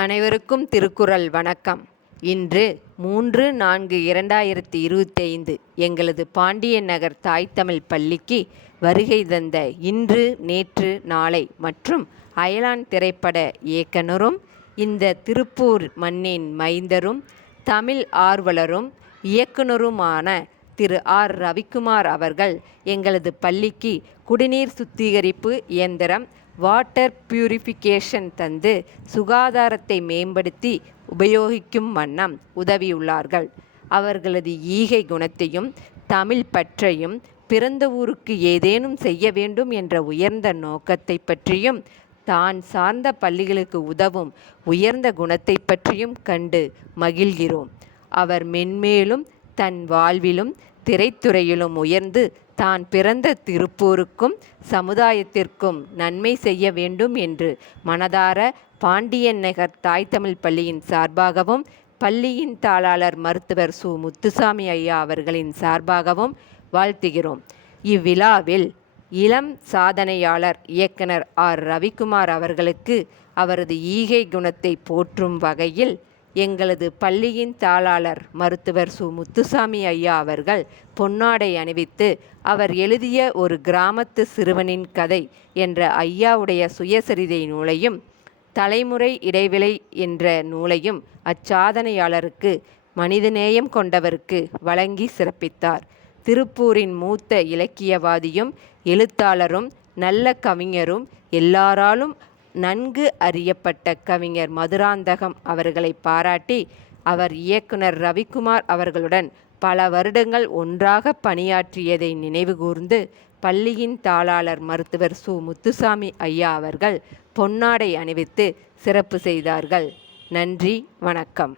அனைவருக்கும் திருக்குறள் வணக்கம். இன்று மூன்று நான்கு இரண்டாயிரத்தி இருபத்தைந்து எங்களது பாண்டியன் நகர் தாய் தமிழ் பள்ளிக்கு வருகை தந்த இன்று நேற்று நாளை மற்றும் அயலான் திரைப்பட இயக்குனரும் இந்த திருப்பூர் மண்ணின் மைந்தரும் தமிழ் ஆர்வலரும் இயக்குனருமான திரு ஆர். ரவிக்குமார் அவர்கள் எங்களது பள்ளிக்கு குடிநீர் சுத்திகரிப்பு இயந்திரம் வாட்டர் பியூரிஃபிகேஷன் தந்து சுகாதாரத்தை மேம்படுத்தி உபயோகிக்கும் வண்ணம் உதவியுள்ளார்கள். அவர்களது ஈகை குணத்தையும் தமிழ் பற்றையும் பிறந்த ஊருக்கு ஏதேனும் செய்ய வேண்டும் என்ற உயர்ந்த நோக்கத்தை பற்றியும் தான் சார்ந்த பள்ளிகளுக்கு உதவும் உயர்ந்த குணத்தை பற்றியும் கண்டு மகிழ்கிறோம். அவர் மென்மேலும் தன் வாழ்விலும் திரைத்துறையிலும் உயர்ந்து தான் பிறந்த திருப்பூருக்கும் சமுதாயத்திற்கும் நன்மை செய்ய வேண்டும் என்று மனதார பாண்டியன் நகர் தாய் தமிழ் பள்ளியின் சார்பாகவும் பள்ளியின் தாளாளர் மருத்துவர் சு. முத்துசாமி ஐயா அவர்களின் சார்பாகவும் வாழ்த்துகிறோம். இவ்விழாவில் இளம் சாதனையாளர் இயக்குனர் ஆர். ரவிக்குமார் அவர்களுக்கு அவரது ஈகை குணத்தை போற்றும் வகையில் எங்களது பள்ளியின் தாளாளர் மருத்துவர் சு. முத்துசாமி ஐயா அவர்கள் பொன்னாடை அணிவித்து அவர் எழுதிய ஒரு கிராமத்து சிறுவனின் கதை என்ற ஐயாவுடைய சுயசரிதை நூலையும் தலைமுறை இடைவிலை என்ற நூலையும் அச்சாதனையாளருக்கு மனிதநேயம் கொண்டவருக்கு வழங்கி சிறப்பித்தார். திருப்பூரின் மூத்த இலக்கியவாதியும் எழுத்தாளரும் நல்ல கவிஞரும் எல்லாராலும் நன்கு அறியப்பட்ட கவிஞர் மதுராந்தகம் அவர்களை பாராட்டி அவர் இயக்குனர் ரவிக்குமார் அவர்களுடன் பல வருடங்கள் ஒன்றாக பணியாற்றியதை நினைவுகூர்ந்து பள்ளியின் தாளாளர் மருத்துவர் சு. முத்துசாமி ஐயா அவர்கள் பொன்னாடை அணிவித்து சிறப்பு செய்தார்கள். நன்றி வணக்கம்.